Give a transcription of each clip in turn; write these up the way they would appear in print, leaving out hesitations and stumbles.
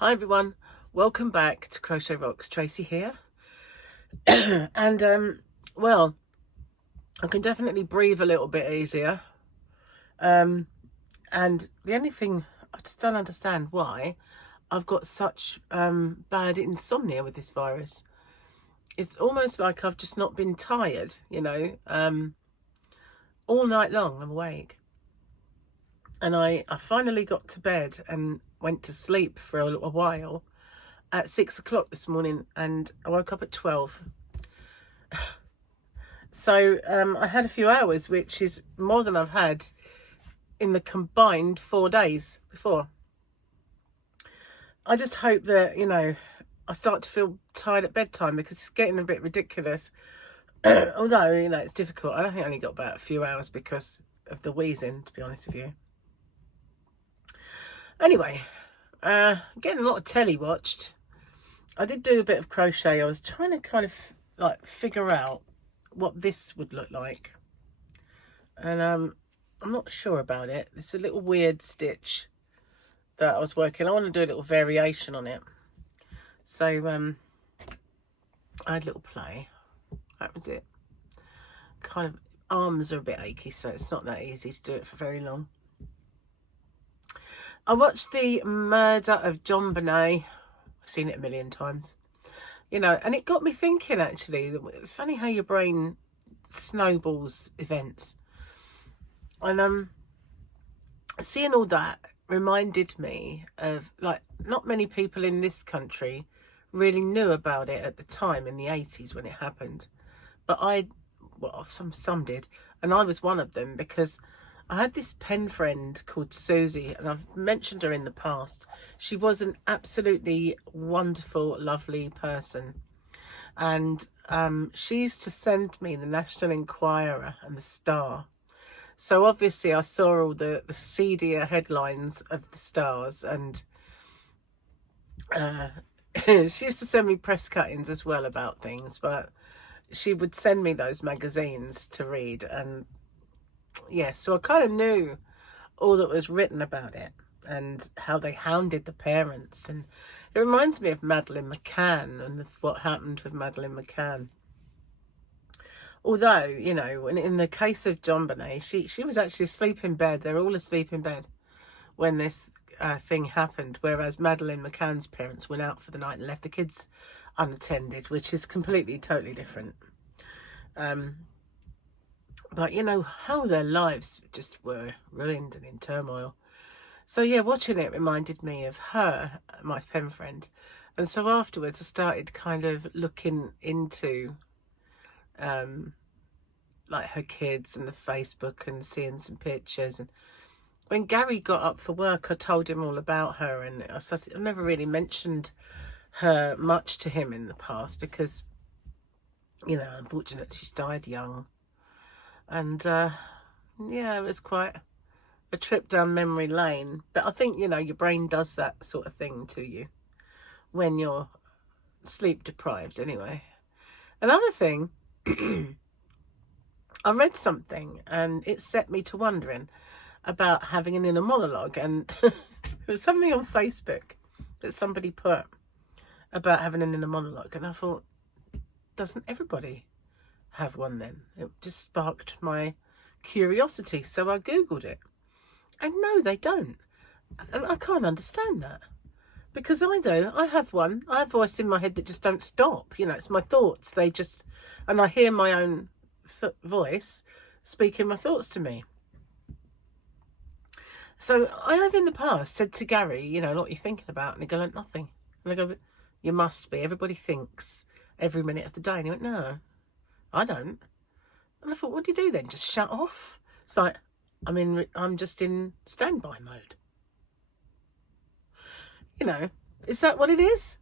Hi everyone, welcome back to Crochet Rocks. Tracy here. And well, I can definitely breathe a little bit easier. And the only thing, I just don't understand why I've got such bad insomnia with this virus. It's almost like I've just not been tired, all night long I'm awake. And I finally got to bed and went to sleep for a while at 6 o'clock this morning, and I woke up at 12. So I had a few hours, which is more than I've had in the combined 4 days before. I just hope that, I start to feel tired at bedtime, because it's getting a bit ridiculous. Although, it's difficult. I don't think I only got about a few hours because of the wheezing, to be honest with you. Anyway, getting a lot of telly watched. I did do a bit of crochet. I was trying to kind of like figure out what this would look like. And I'm not sure about it. It's a little weird stitch that I was working. I want to do a little variation on it. So I had a little play. That was it. Kind of arms are a bit achy, so it's not that easy to do it for very long. I watched The Murder of John Bonet. I've seen it a million times. And it got me thinking, actually. It's funny how your brain snowballs events. And seeing all that reminded me of, like, not many people in this country really knew about it at the time in the 80s when it happened. But some did. And I was one of them, because I had this pen friend called Susie, and I've mentioned her in the past. She was an absolutely wonderful, lovely person. And she used to send me the National Enquirer and the Star. So obviously I saw all the seedier headlines of the Stars, and she used to send me press cuttings as well about things, but she would send me those magazines to read. And yeah, so I kind of knew all that was written about it and how they hounded the parents. And it reminds me of Madeleine McCann and what happened with Madeleine McCann. Although, in the case of John Bonet, she was actually asleep in bed. They were all asleep in bed when this thing happened, whereas Madeleine McCann's parents went out for the night and left the kids unattended, which is completely, totally different. But how their lives just were ruined and in turmoil. So yeah, watching it reminded me of her, my pen friend. And so afterwards I started kind of looking into like her kids and the Facebook and seeing some pictures. And when Gary got up for work, I told him all about her, and I never really mentioned her much to him in the past because, unfortunately she's died young. And yeah, it was quite a trip down memory lane. But I think, your brain does that sort of thing to you when you're sleep deprived anyway. Another thing, I read something and it set me to wondering about having an inner monologue. And it was something on Facebook that somebody put about having an inner monologue. And I thought, doesn't everybody have one then? It just sparked my curiosity, so I googled it, and no, they don't. And I can't understand that, because I have one. I have a voice in my head that just don't stop. It's my thoughts. And I hear my own voice speaking my thoughts to me. So I have in the past said to Gary, what are you thinking about? And he go, like, nothing. And I go, but you must be. Everybody thinks every minute of the day. And he went, no, I don't. And I thought, what do you do then? Just shut off? It's like, I'm just in standby mode. Is that what it is?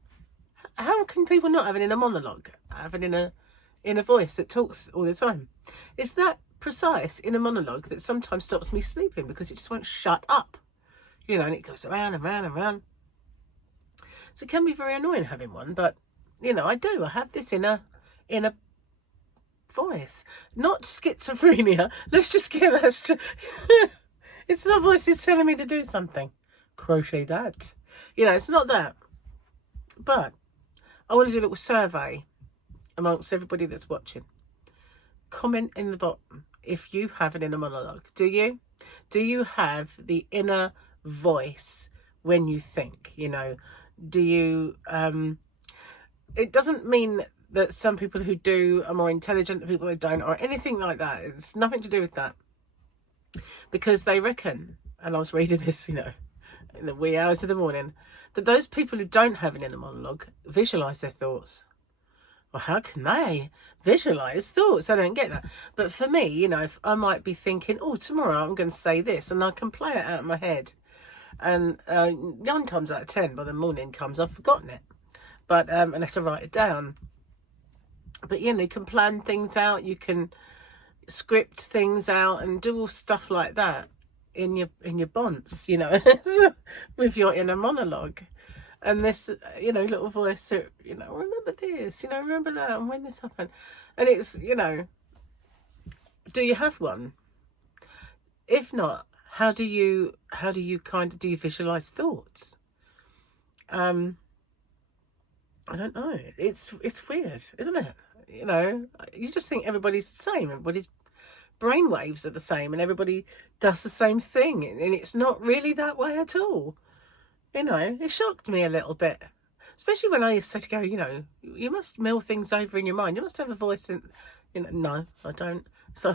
How can people not have an inner monologue? Have an inner voice that talks all the time? It's that precise inner monologue that sometimes stops me sleeping, because it just won't shut up. And it goes around and round and round. So it can be very annoying having one, but, I do. I have this inner voice. Not schizophrenia. Let's just get that straight. It's not voices telling me to do something. Crochet that. It's not that. But I want to do a little survey amongst everybody that's watching. Comment in the bottom if you have an inner monologue. Do you? Do you have the inner voice when you think? You know, do you... it doesn't mean that some people who do are more intelligent than people who don't, or anything like that. It's nothing to do with that. Because they reckon, and I was reading this, you know, in the wee hours of the morning, that those people who don't have an inner monologue visualise their thoughts. Well, how can they visualise thoughts? I don't get that. But for me, you know, if I might be thinking, oh, tomorrow I'm going to say this, and I can play it out in my head. And 9 times out of 10, by the morning comes, I've forgotten it. But unless I write it down. But, you know, you can plan things out, you can script things out and do all stuff like that in your bonds, you know, with your inner monologue. And this, you know, little voice, you know, remember this, you know, remember that, and when this happened. And it's, you know, do you have one? If not, how do you kind of, do you visualize thoughts? I don't know. It's weird, isn't it? You know, you just think everybody's the same. Everybody's brainwaves are the same, and everybody does the same thing, and it's not really that way at all. You know, it shocked me a little bit, especially when I used to go, you know, you must mill things over in your mind. You must have a voice, and you know, no, I don't. So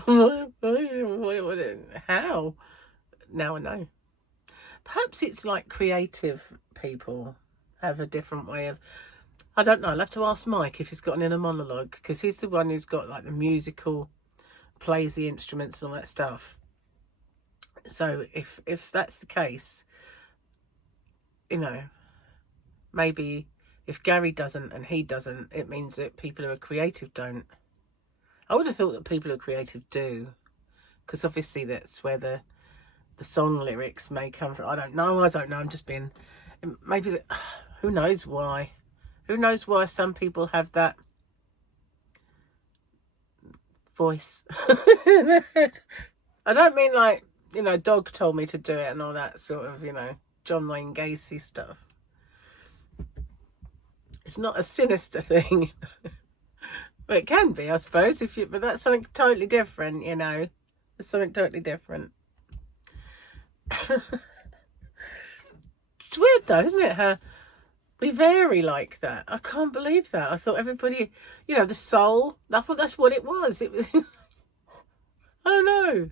how? Now I know. Perhaps it's like creative people have a different way of. I don't know. I'll have to ask Mike if he's got an inner monologue, because he's the one who's got like the musical, plays the instruments and all that stuff. So if that's the case, you know, maybe if Gary doesn't and he doesn't, it means that people who are creative don't. I would have thought that people who are creative do, because obviously that's where the song lyrics may come from. I don't know. I'm just being, maybe, who knows why? Who knows why some people have that voice? I don't mean like, you know, dog told me to do it and all that sort of, you know, John Wayne Gacy stuff. It's not a sinister thing. Well, it can be, I suppose, but that's something totally different, you know. It's something totally different. It's weird though, isn't it? How we vary like that. I can't believe that. I thought everybody, you know, the soul, I thought that's what it was. It was I don't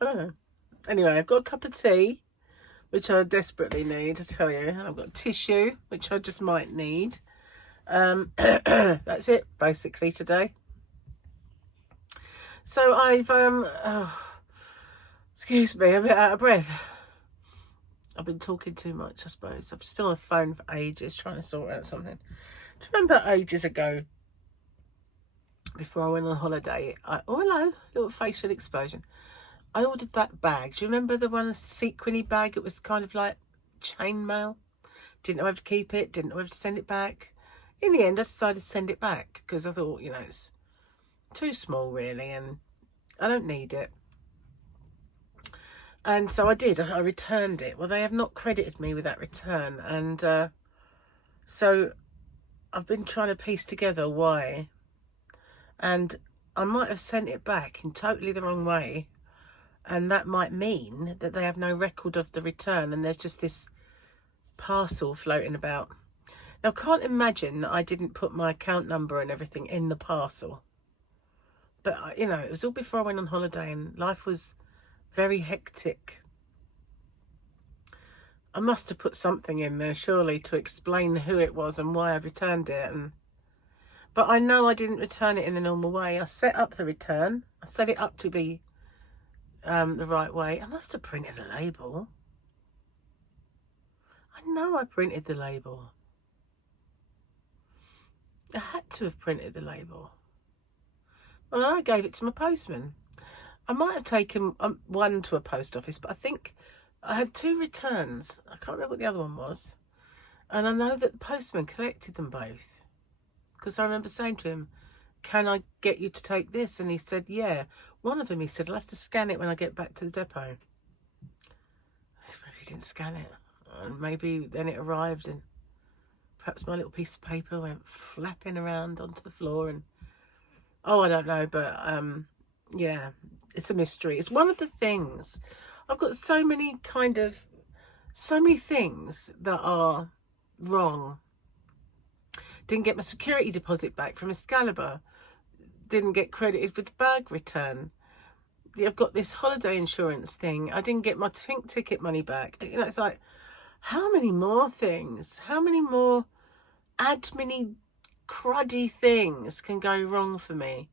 know. Anyway, I've got a cup of tea, which I desperately need, to tell you. And I've got tissue, which I just might need. That's it, basically, today. So I've, excuse me, I'm a bit out of breath. I've been talking too much, I suppose. I've just been on the phone for ages trying to sort out something. Do you remember ages ago, before I went on holiday, oh hello, little facial explosion. I ordered that bag. Do you remember the one, sequiny bag? It was kind of like chainmail. Didn't know whether to keep it, didn't know whether to send it back. In the end, I decided to send it back because I thought, you know, it's too small really and I don't need it. And so I did. I returned it. Well, they have not credited me with that return. And so I've been trying to piece together why. And I might have sent it back in totally the wrong way. And that might mean that they have no record of the return. And there's just this parcel floating about. Now, I can't imagine that I didn't put my account number and everything in the parcel. But, you know, it was all before I went on holiday and life was very hectic. I must have put something in there, surely, to explain who it was and why I returned it. But I know I didn't return it in the normal way. I set up the return. I set it up to be the right way. I must have printed a label. I know I printed the label. I had to have printed the label. Well, I gave it to my postman. I might have taken one to a post office, but I think I had 2 returns. I can't remember what the other one was. And I know that the postman collected them both. Because I remember saying to him, can I get you to take this? And he said, yeah. One of them, he said, I'll have to scan it when I get back to the depot. Maybe he didn't scan it. And maybe then it arrived and perhaps my little piece of paper went flapping around onto the floor, and oh, I don't know, but yeah, it's a mystery. It's one of the things. I've got so many things that are wrong. Didn't get my security deposit back from Excalibur. Didn't get credited with the bag return. I've got this holiday insurance thing. I didn't get my Think ticket money back. You know, it's like, how many more things? How many more admin cruddy things can go wrong for me?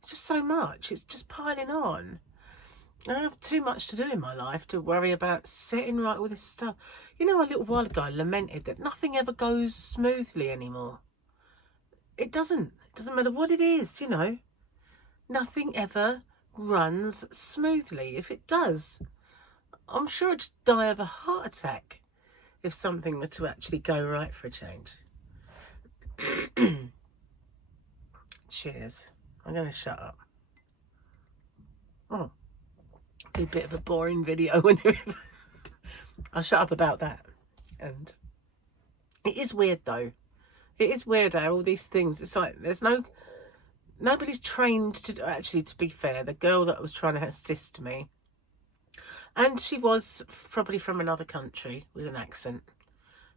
It's just so much. It's just piling on. I have too much to do in my life to worry about setting right with this stuff. You know, a little while ago I lamented that nothing ever goes smoothly anymore. It doesn't. It doesn't matter what it is, you know. Nothing ever runs smoothly. If it does, I'm sure I'd just die of a heart attack if something were to actually go right for a change. Cheers. I'm going to shut up. Oh, be a bit of a boring video whenever I'll shut up about that. And it is weird though. It is weird how all these things, it's like nobody's trained to, actually, to be fair, the girl that was trying to assist me, and she was probably from another country with an accent,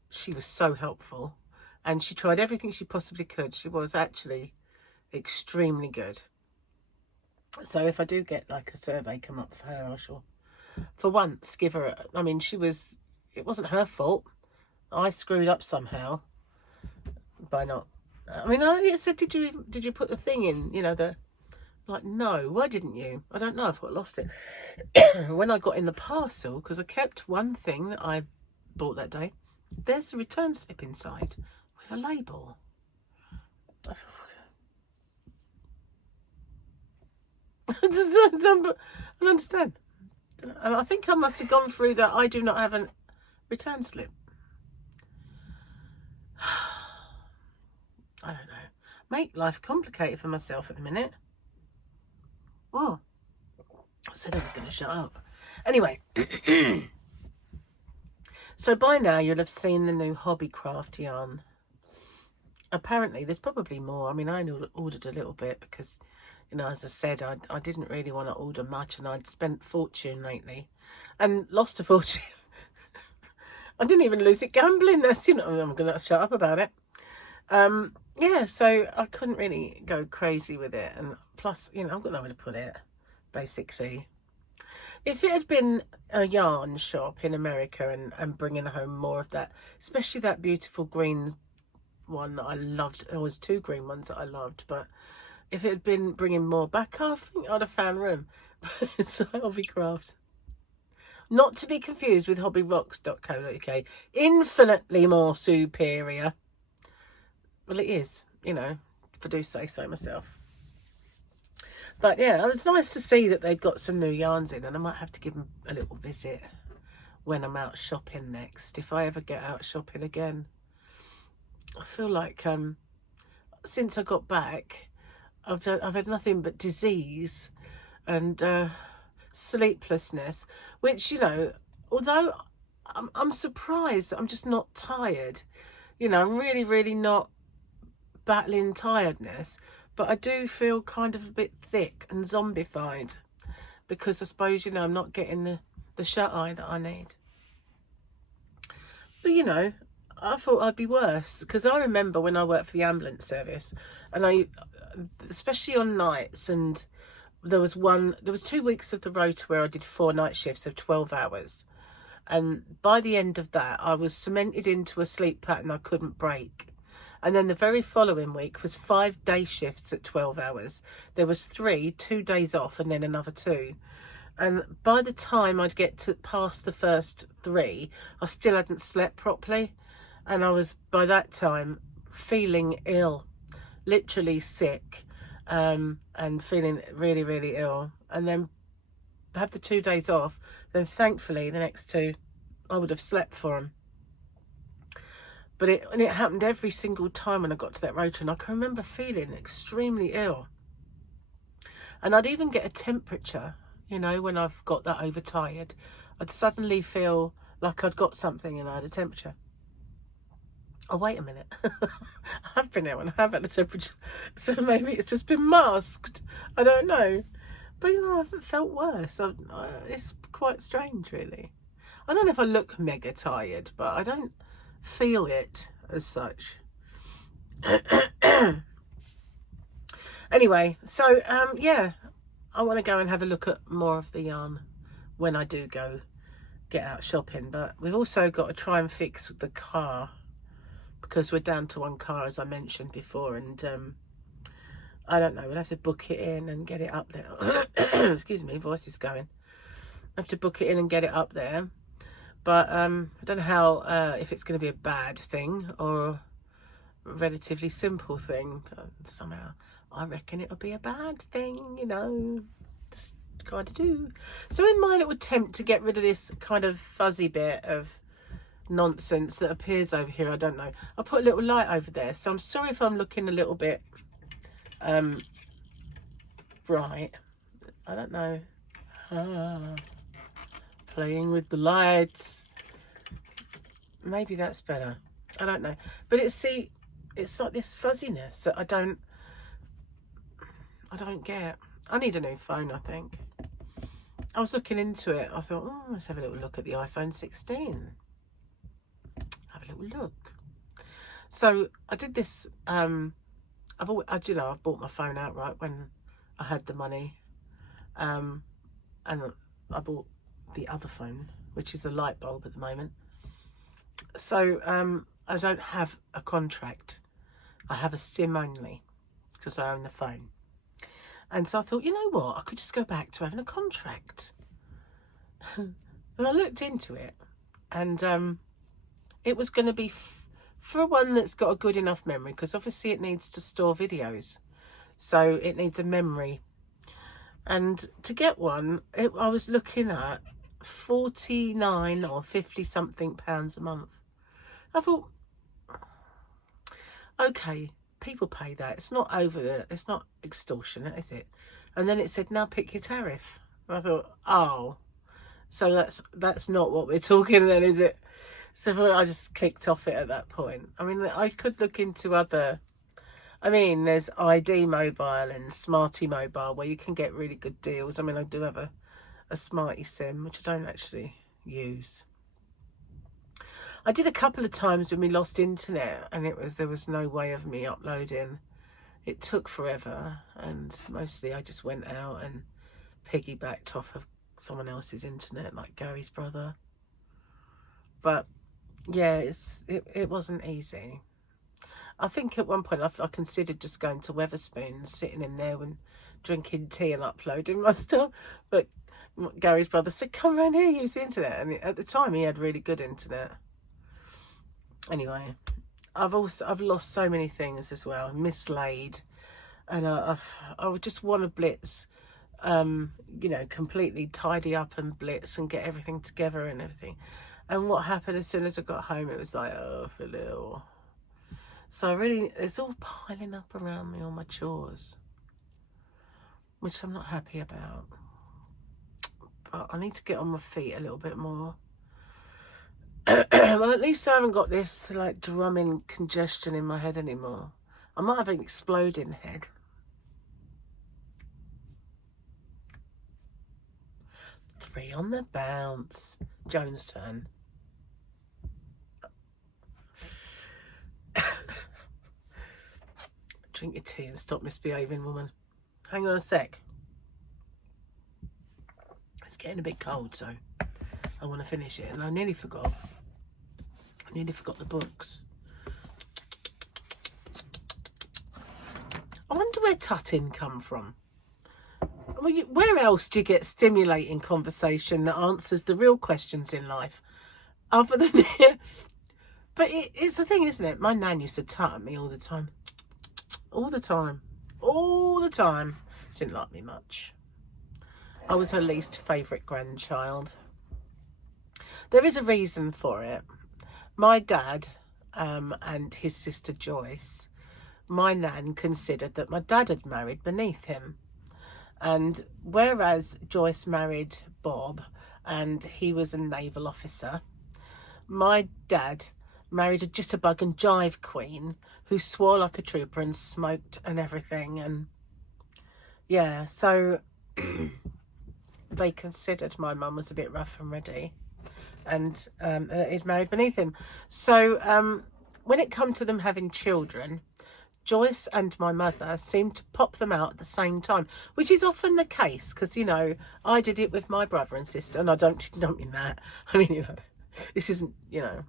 she was so helpful, and she tried everything she possibly could. She was actually extremely good. So if I do get like a survey come up for her, I shall for once give her I mean, it wasn't her fault. I screwed up somehow by not, I mean, I said, did you put the thing in, you know, no, why didn't you? I don't know, I've lost it. When I got in the parcel, because I kept one thing that I bought that day, there's the return slip inside with a label. I thought, I don't understand. And I think I must have gone through that I do not have a return slip. I don't know. Make life complicated for myself at the minute. Oh, I said I was going to shut up. Anyway, so by now you'll have seen the new Hobbycraft yarn. Apparently there's probably more. I mean, I ordered a little bit because, you know, as I said, I didn't really want to order much, and I'd spent fortune lately and lost a fortune. I didn't even lose it gambling. That's, you know, I'm going to shut up about it. Yeah, so I couldn't really go crazy with it, and plus, you know, I've got nowhere to put it, basically. If it had been a yarn shop in America and bringing home more of that, especially that beautiful green one that I loved, there was 2 green ones that I loved, but if it had been bringing more back, I think I'd have found room. It's Hobbycraft. Not to be confused with hobbyrocks.co.uk. Infinitely more superior. Well, it is, you know, if I do say so myself. But yeah, it's nice to see that they've got some new yarns in, and I might have to give them a little visit when I'm out shopping next, if I ever get out shopping again. I feel like since I got back, I've had nothing but disease and sleeplessness, which, you know, although I'm surprised that I'm just not tired. You know, I'm really, really not battling tiredness, but I do feel kind of a bit thick and zombified because I suppose, you know, I'm not getting the shut-eye that I need. But, you know, I thought I'd be worse, because I remember when I worked for the ambulance service, and I, especially on nights, and there was 2 weeks of the rota where I did 4 night shifts of 12 hours. And by the end of that, I was cemented into a sleep pattern I couldn't break. And then the very following week was 5 day shifts at 12 hours. There was 3, 2 days off, and then another 2. And by the time I'd get to past the first 3, I still hadn't slept properly. And I was, by that time, feeling ill, literally sick, and feeling really, really ill. And then have the 2 days off. Then thankfully, the next 2, I would have slept for them. But it happened every single time when I got to that rota, and I can remember feeling extremely ill. And I'd even get a temperature, you know, when I've got that overtired. I'd suddenly feel like I'd got something and I had a temperature. Oh, wait a minute. I've been out and I have had a temperature, so maybe it's just been masked. I don't know. But, you know, I haven't felt worse. It's quite strange, really. I don't know if I look mega tired, but I don't feel it as such. Anyway, so, yeah, I want to go and have a look at more of the yarn when I do go get out shopping. But we've also got to try and fix the car, because we're down to one car, as I mentioned before, and I don't know, we'll have to book it in and get it up there. Excuse me, voice is going. I have to book it in and get it up there, but I don't know how, if it's going to be a bad thing or a relatively simple thing. Somehow I reckon it'll be a bad thing, you know, just kind of do. So in my little attempt to get rid of this kind of fuzzy bit of nonsense that appears over here, I don't know, I put a little light over there, so I'm sorry if I'm looking a little bit bright. I don't know. Playing with the lights, maybe that's better, I don't know. But it's like this fuzziness that I don't get. I need a new phone, I think. I was looking into it. I thought, oh, let's have a little look at the iPhone 16. Have a little look. So I did this. I've bought my phone outright when I had the money, and I bought the other phone, which is the light bulb at the moment. So I don't have a contract. I have a SIM only because I own the phone. And so I thought, you know what, I could just go back to having a contract. And I looked into it, and it was going to be for one that's got a good enough memory, because obviously it needs to store videos, so it needs a memory. And to get one, I was looking at 49 or 50 something pounds a month. I thought, okay, people pay that. It's not it's not extortionate, is it? And then it said, now pick your tariff. And I thought, oh, so that's not what we're talking then, is it? So I just clicked off it at that point. I mean, I could look into other, I mean, there's ID Mobile and Smarty Mobile where you can get really good deals. I mean, I do have a Smarty SIM, which I don't actually use. I did a couple of times when we lost internet, and there was no way of me uploading. It took forever, and mostly I just went out and piggybacked off of someone else's internet, like Gary's brother. But yeah, it wasn't easy. I think at one point I considered just going to Wetherspoons, sitting in there and drinking tea and uploading my stuff. But Gary's brother said, come around here, use the internet. And at the time he had really good internet. Anyway, I've lost so many things as well, mislaid, and I just want to blitz, you know, completely tidy up and blitz and get everything together and everything. And what happened as soon as I got home, it was like, oh, I feel ill. So really, it's all piling up around me, all my chores, which I'm not happy about. But I need to get on my feet a little bit more. Well, at least I haven't got this like drumming congestion in my head anymore. I might have an exploding head. Three on the bounce. Joan's turn. Drink your tea and stop misbehaving, woman. Hang on a sec. It's getting a bit cold, so I want to finish it. And I nearly forgot. I nearly forgot the books. I wonder where tutting come from. Well, where else do you get stimulating conversation that answers the real questions in life, other than here? But it's the thing, isn't it? My nan used to tut at me all the time. All the time. All the time. She didn't like me much. I was her least favourite grandchild. There is a reason for it. My dad and his sister Joyce, my nan considered that my dad had married beneath him. And whereas Joyce married Bob and he was a naval officer, my dad married a jitterbug and jive queen who swore like a trooper and smoked and everything. And yeah, so they considered my mum was a bit rough and ready, and he'd married beneath him. So when it come to them having children, Joyce and my mother seemed to pop them out at the same time, which is often the case because, you know, I did it with my brother and sister, and I don't mean that. I mean, you know, this isn't, you know,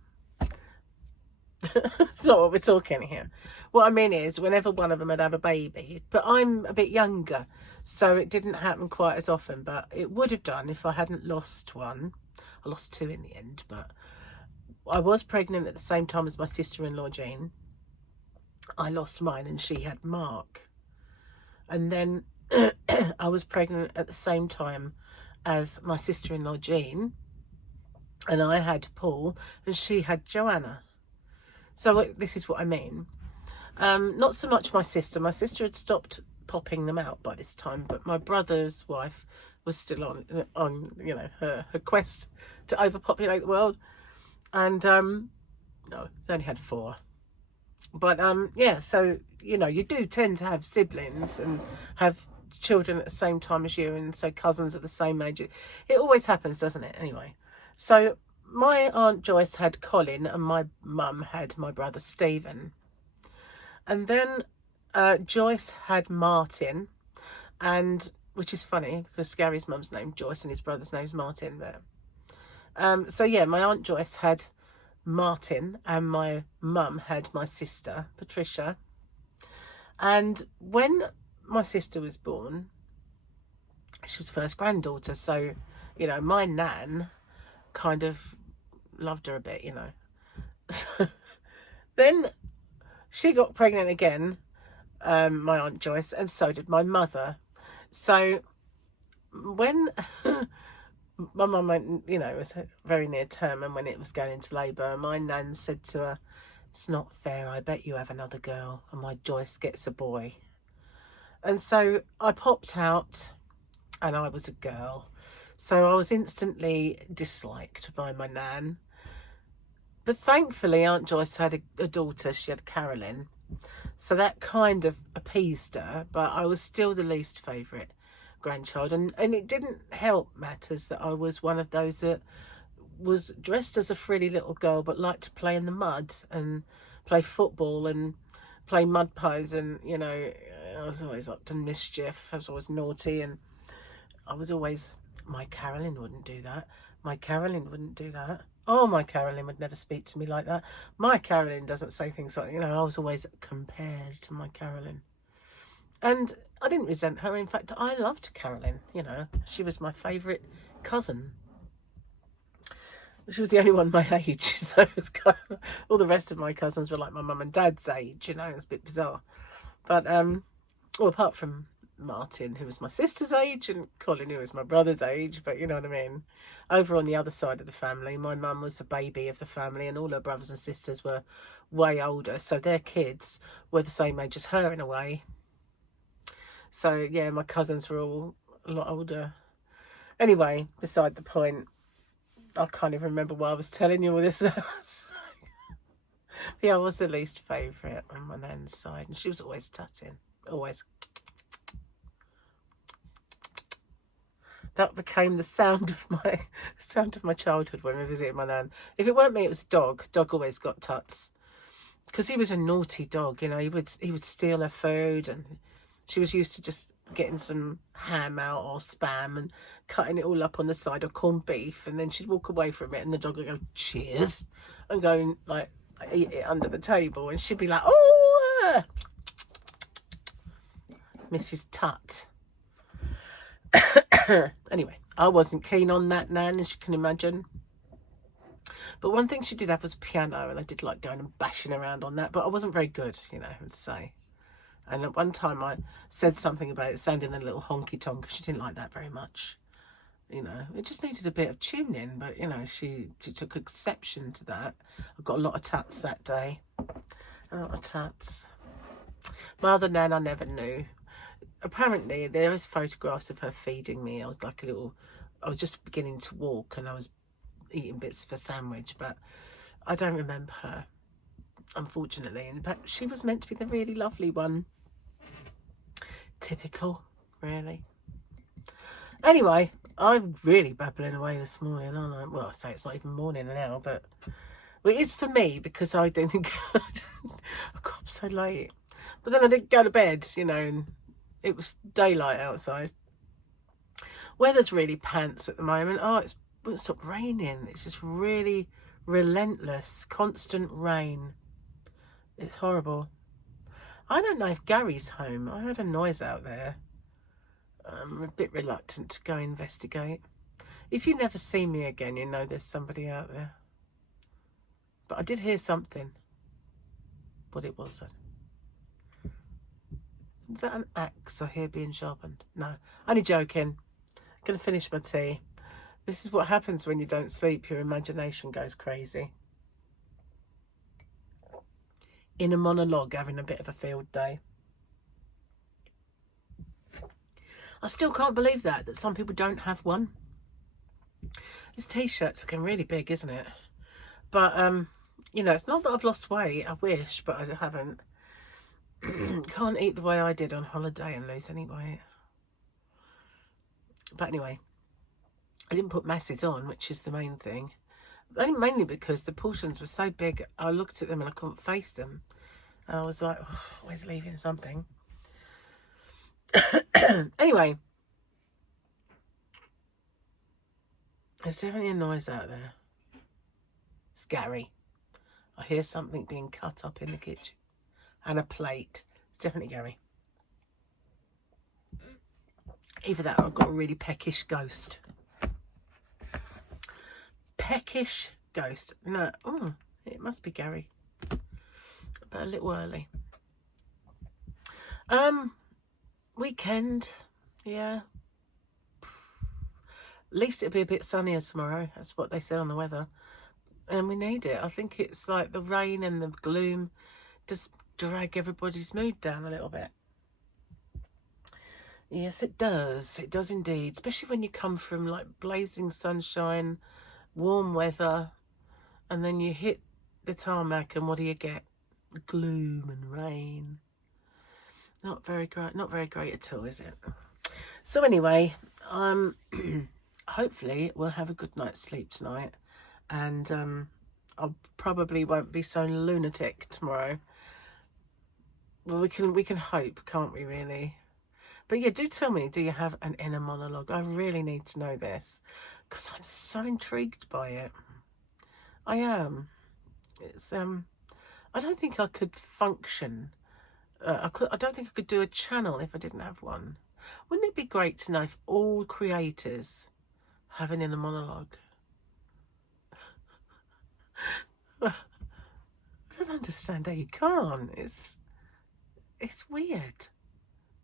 it's not what we're talking here. What I mean is whenever one of them would have a baby, but I'm a bit younger, so it didn't happen quite as often, but it would have done if I hadn't lost one. I lost two in the end, but I was pregnant at the same time as my sister-in-law Jean. I lost mine and she had Mark. And then I was pregnant at the same time as my sister-in-law Jean, and I had Paul and she had Joanna. So this is what I mean. Not so much my sister. My sister had stopped popping them out by this time, but my brother's wife was still on you know, her quest to overpopulate the world. And no, they only had 4. But yeah, so, you know, you do tend to have siblings and have children at the same time as you, and so cousins at the same age. It always happens, doesn't it? Anyway, so my Aunt Joyce had Colin and my mum had my brother Stephen. And then Joyce had Martin, and which is funny because Gary's mum's named Joyce and his brother's name's Martin. But so yeah, my Aunt Joyce had Martin and my mum had my sister Patricia. And when my sister was born, she was first granddaughter, so, you know, my nan kind of loved her a bit, you know. Then she got pregnant again, my Aunt Joyce, and so did my mother. So when my mum went, you know, it was very near term, and when it was going into labour, my nan said to her, "It's not fair, I bet you have another girl and my Joyce gets a boy." And so I popped out and I was a girl. So I was instantly disliked by my nan. But thankfully Aunt Joyce had a daughter, she had Carolyn. So that kind of appeased her, but I was still the least favourite grandchild. And it didn't help matters that I was one of those that was dressed as a frilly little girl but liked to play in the mud and play football and play mud pies, and, you know, I was always up to mischief. I was always naughty, and I was always, my Carolyn wouldn't do that. My Carolyn wouldn't do that. Oh, my Carolyn would never speak to me like that. My Carolyn doesn't say things like, you know, I was always compared to my Carolyn. And I didn't resent her. In fact, I loved Carolyn, you know. She was my favourite cousin. She was the only one my age, so it was kind of, all the rest of my cousins were like my mum and dad's age, you know. It was a bit bizarre. But, well, apart from Martin, who was my sister's age, and Colin, who was my brother's age, but you know what I mean. Over on the other side of the family, my mum was the baby of the family, and all her brothers and sisters were way older, so their kids were the same age as her in a way. So yeah, my cousins were all a lot older. Anyway, beside the point, I can't even remember why I was telling you all this. Yeah, I was the least favourite on my nan's side, and she was always tutting, always. That became the sound of my childhood when we visited my nan. If it weren't me, it was dog. Dog always got tuts because he was a naughty dog. You know, he would steal her food, and she was used to just getting some ham out or spam and cutting it all up on the side, or corned beef, and then she'd walk away from it and the dog would go cheers and go and like eat it under the table, and she'd be like, "Oh, Mrs. Tut." Anyway, I wasn't keen on that nan, as you can imagine. But one thing she did have was a piano, and I did like going and bashing around on that, but I wasn't very good, you know, I would say. And at one time I said something about it sounding a little honky-tonk, because she didn't like that very much. You know, it just needed a bit of tuning, but, you know, she took exception to that. I got a lot of tats that day. A lot of tats. My other nan I never knew. Apparently there is photographs of her feeding me. I was like I was just beginning to walk, and I was eating bits of a sandwich, but I don't remember her, unfortunately. But she was meant to be the really lovely one. Typical, really. Anyway, I'm really babbling away this morning, aren't I? Well, I say it's not even morning now, but well, it is for me because I didn't go. I got up so late. But then I didn't go to bed, you know, and it was daylight outside. Weather's really pants at the moment. Oh, it won't stop raining. It's just really relentless, constant rain. It's horrible. I don't know if Gary's home. I heard a noise out there. I'm a bit reluctant to go investigate. If you never see me again, you know there's somebody out there. But I did hear something. What it was then. Is that an axe I hear being sharpened? No, only joking. Gonna finish my tea. This is what happens when you don't sleep. Your imagination goes crazy. In a monologue, having a bit of a field day. I still can't believe that some people don't have one. This t-shirt's looking really big, isn't it? But, you know, it's not that I've lost weight. I wish, but I haven't. Can't eat the way I did on holiday and lose any weight. But anyway, I didn't put masses on, which is the main thing. Mainly because the portions were so big, I looked at them and I couldn't face them. I was like, oh, always leaving something. Anyway, there's definitely a noise out there. It's Gary. I hear something being cut up in the kitchen. And a plate. It's definitely Gary. Either that or I've got a really peckish ghost. Peckish ghost. No, it must be Gary. But a little early. Weekend. Yeah. At least it'll be a bit sunnier tomorrow. That's what they said on the weather. And we need it. I think it's like the rain and the gloom just drag everybody's mood down a little bit. Yes, it does. It does indeed. Especially when you come from like blazing sunshine, warm weather, and then you hit the tarmac and what do you get? Gloom and rain. Not very great. Not very great at all, is it? So anyway, hopefully we'll have a good night's sleep tonight, and I probably won't be so lunatic tomorrow. Well, we can hope, can't we, really? But yeah, do tell me, do you have an inner monologue? I really need to know this because I'm so intrigued by it. I am. It's I don't think I could function. I don't think I could do a channel if I didn't have one. Wouldn't it be great to know if all creators have an inner monologue? I don't understand how you can't. It's weird.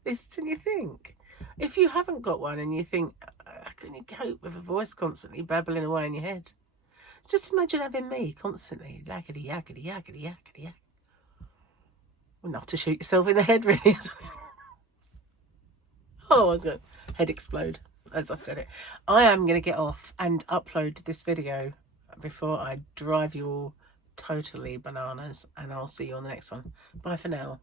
Isn't you think? If you haven't got one and you think, how can you cope with a voice constantly babbling away in your head? Just imagine having me constantly, yakety, yakety, yakety, yakety, yakety. Enough to shoot yourself in the head, really. Oh, I was going to head explode as I said it. I am going to get off and upload this video before I drive you all totally bananas, and I'll see you on the next one. Bye for now.